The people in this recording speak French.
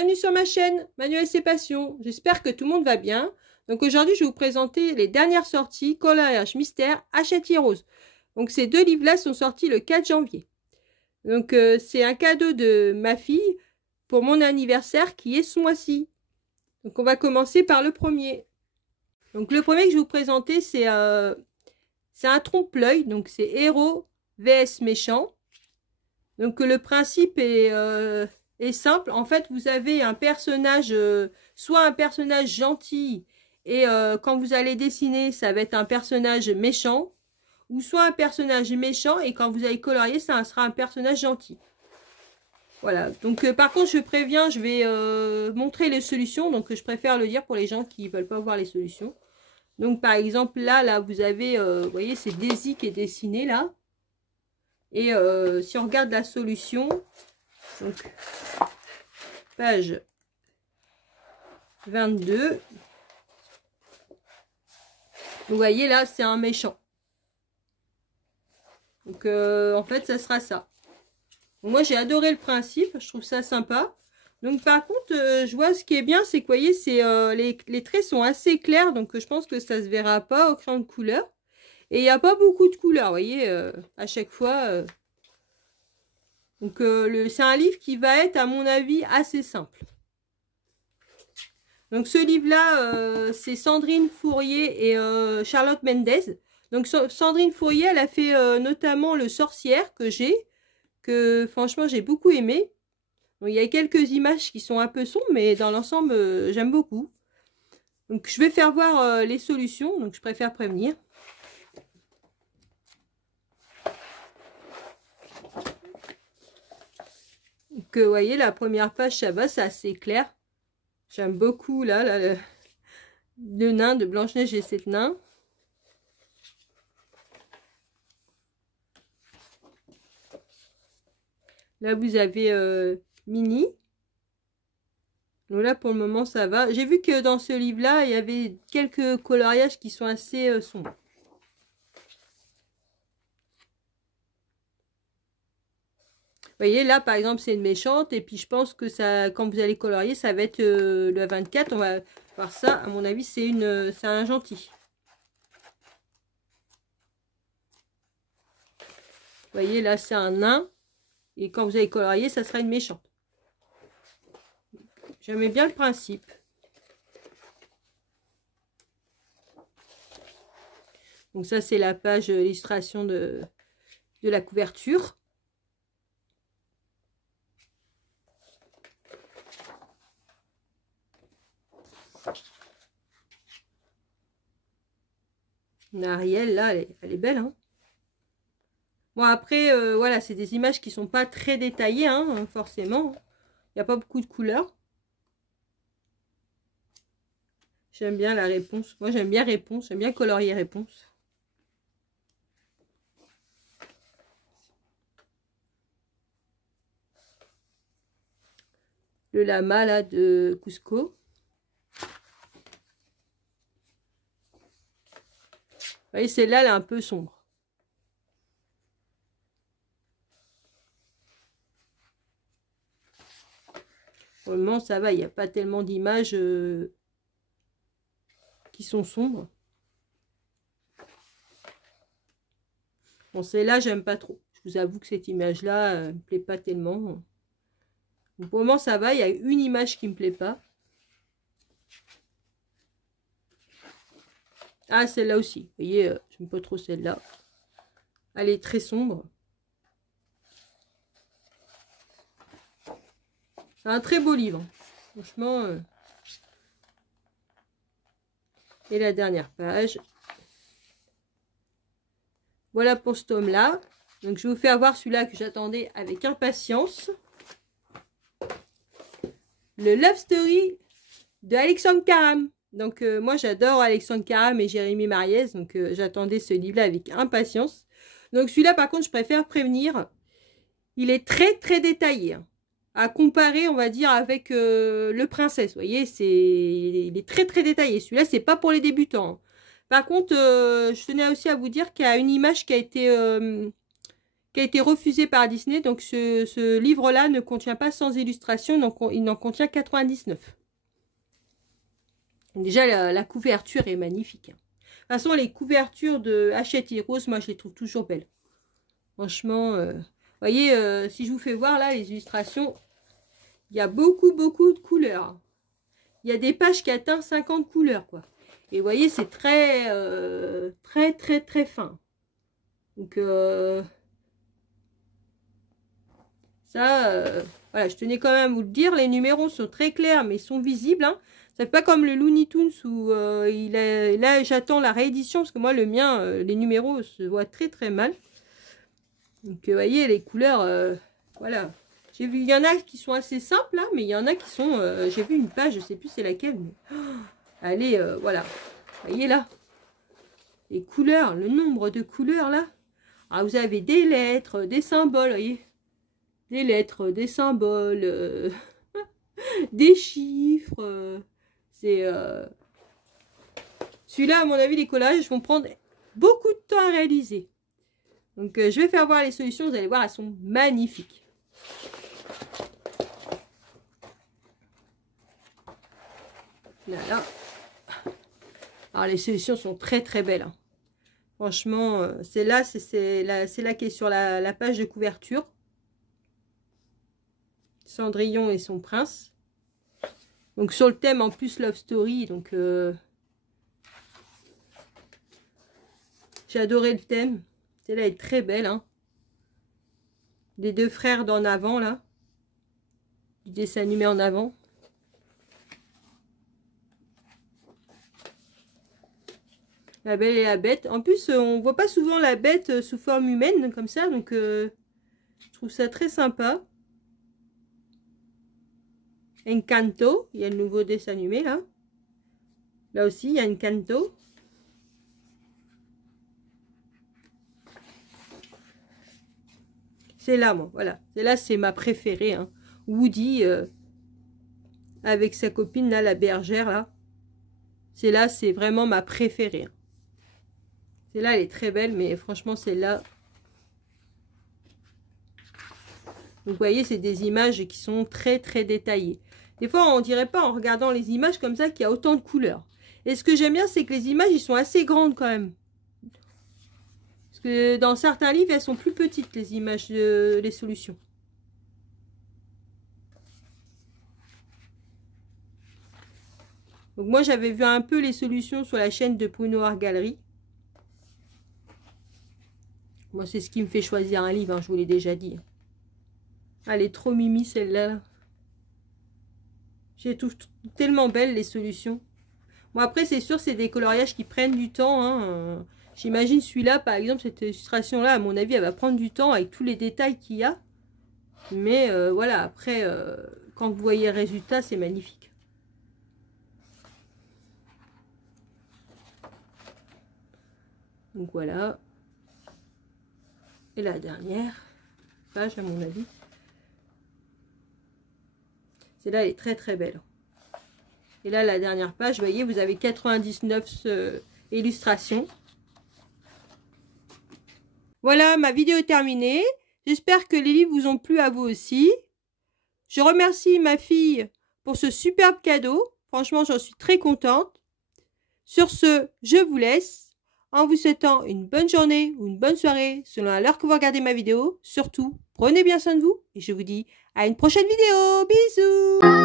bienvenue sur ma chaîne Manuel C'est Passion. J'espère que tout le monde va bien. Donc aujourd'hui, je vais vous présenter les dernières sorties Coloriage Mystère Hachette Rose. Donc ces deux livres-là sont sortis le 4 janvier. Donc c'est un cadeau de ma fille pour mon anniversaire qui est ce mois-ci. Donc on va commencer par le premier. Donc le premier que je vais vous présenter, c'est un trompe-l'œil. Donc c'est héros vs méchant. Donc le principe est simple. En fait, vous avez un personnage, soit un personnage gentil, et quand vous allez dessiner, ça va être un personnage méchant, ou soit un personnage méchant, et quand vous allez colorier, ça sera un personnage gentil. Voilà. Donc par contre, je préviens, je vais montrer les solutions. Donc je préfère le dire pour les gens qui ne veulent pas voir les solutions. Donc par exemple, là, vous avez, vous voyez, c'est Daisy qui est dessinée là. Et si on regarde la solution, donc page 22, vous voyez là, c'est un méchant. Donc en fait, ça sera ça. Donc, moi, j'ai adoré le principe, je trouve ça sympa. Donc par contre, je vois ce qui est bien, c'est que vous voyez, c'est les traits sont assez clairs, donc je pense que ça se verra pas au crayon de couleur. Et il n'y a pas beaucoup de couleurs, vous voyez, à chaque fois. Donc c'est un livre qui va être, à mon avis, assez simple. Donc ce livre-là, c'est Sandrine Fourier et Charlotte Mendez. Donc Sandrine Fourier, elle a fait notamment Le Sorcière que franchement j'ai beaucoup aimé. Donc, il y a quelques images qui sont un peu sombres, mais dans l'ensemble, j'aime beaucoup. Donc je vais faire voir les solutions, donc je préfère prévenir. Donc vous voyez, la première page, ça va, c'est assez clair. J'aime beaucoup là le nain de Blanche-Neige et 7 nains. Là, vous avez Mini. Donc là, pour le moment, ça va. J'ai vu que dans ce livre-là, il y avait quelques coloriages qui sont assez sombres. Vous voyez, là, par exemple, c'est une méchante. Et puis, je pense que ça, quand vous allez colorier, ça va être le 24. On va voir ça. À mon avis, c'est un gentil. Vous voyez, là, c'est un nain. Et quand vous allez colorier, ça sera une méchante. J'aimais bien le principe. Donc ça, c'est la page illustration de la couverture. Ariel, là, elle est belle, hein. Bon, après, voilà, c'est des images qui sont pas très détaillées, hein, forcément. Il n'y a pas beaucoup de couleurs. J'aime bien la réponse. Moi, j'aime bien réponse. J'aime bien colorier réponse. Le lama, là, de Cusco. Vous voyez, celle-là, elle est un peu sombre. Pour le moment, ça va. Il n'y a pas tellement d'images qui sont sombres. Bon, celle-là, j'aime pas trop. Je vous avoue que cette image-là me plaît pas tellement. Donc, pour le moment, ça va. Il y a une image qui me plaît pas. Ah, celle-là aussi. Vous voyez, j'aime pas trop celle-là. Elle est très sombre. C'est un très beau livre. Franchement. Et la dernière page. Voilà pour ce tome-là. Donc, je vous fais avoir celui-là que j'attendais avec impatience. Le Love Story de Alexandre Caram. Donc, moi, j'adore Alexandre Caram et Jérémy Mariez. Donc, j'attendais ce livre-là avec impatience. Donc, celui-là, par contre, je préfère prévenir. Il est très, très détaillé. Hein, à comparer, on va dire, avec Le Princesse. Vous voyez, il est très, très détaillé. Celui-là, c'est pas pour les débutants. Hein. Par contre, je tenais aussi à vous dire qu'il y a une image qui a été qui a été refusé par Disney. Donc ce livre-là ne contient pas 100 illustrations, donc il en contient 99. Déjà, la couverture est magnifique. De toute façon, les couvertures de Hachette Heroes, moi, je les trouve toujours belles. Franchement, vous voyez, si je vous fais voir là, les illustrations, il y a beaucoup de couleurs. Il y a des pages qui atteignent 50 couleurs, quoi. Et vous voyez, c'est très fin. Donc, ça, voilà, je tenais quand même à vous le dire. Les numéros sont très clairs, mais ils sont visibles, hein. C'est pas comme le Looney Tunes où là, j'attends la réédition, parce que moi, le mien, les numéros se voient très mal. Donc, vous voyez, les couleurs, voilà. J'ai vu, il y en a qui sont assez simples, là, mais il y en a qui sont... j'ai vu une page, je sais plus c'est laquelle, mais... allez, voilà. Vous voyez, là. Les couleurs, le nombre de couleurs, là. Ah, vous avez des lettres, des symboles, vous voyez. Des lettres, des symboles, des chiffres. C'est... Celui-là, à mon avis, les collages vont prendre beaucoup de temps à réaliser. Donc, je vais faire voir les solutions. Vous allez voir, elles sont magnifiques. Voilà. Alors, les solutions sont très belles. Hein. Franchement, c'est là qui est sur la page de couverture. Cendrillon et son prince. Donc, sur le thème, en plus, Love Story. Donc, j'ai adoré le thème. Celle-là est très belle. Hein. Les deux frères d'en avant, là. Du dessin animé en avant. La Belle et la Bête. En plus, on voit pas souvent la bête sous forme humaine, comme ça. Donc, je trouve ça très sympa. Encanto. Il y a le nouveau dessin animé, là. Là aussi, il y a Encanto. C'est là, moi. Voilà. Celle-là, c'est ma préférée. Hein. Woody, avec sa copine, là, la bergère, là. Celle-là, c'est vraiment ma préférée. Hein. Celle-là, elle est très belle, mais franchement, celle-là... Vous voyez, c'est des images qui sont très détaillées. Des fois, on dirait pas, en regardant les images comme ça, qu'il y a autant de couleurs. Et ce que j'aime bien, c'est que les images, ils sont assez grandes quand même. Parce que dans certains livres, elles sont plus petites, les images, les solutions. Donc moi, j'avais vu un peu les solutions sur la chaîne de Bruno Art Gallery. Moi, c'est ce qui me fait choisir un livre, hein, je vous l'ai déjà dit. Elle est trop mimi, celle-là. Je les trouve tellement belles, les solutions. Bon, après, c'est sûr, c'est des coloriages qui prennent du temps. Hein. J'imagine celui-là, par exemple, cette illustration-là, à mon avis, elle va prendre du temps avec tous les détails qu'il y a. Mais voilà, après, quand vous voyez le résultat, c'est magnifique. Donc voilà. Et la dernière page, à mon avis. Celle-là, elle est très belle. Et là, la dernière page, vous voyez, vous avez 99 illustrations. Voilà, ma vidéo est terminée. J'espère que les livres vous ont plu à vous aussi. Je remercie ma fille pour ce superbe cadeau. Franchement, j'en suis très contente. Sur ce, je vous laisse en vous souhaitant une bonne journée ou une bonne soirée selon l'heure que vous regardez ma vidéo. Surtout, prenez bien soin de vous et je vous dis à une prochaine vidéo. Bisous!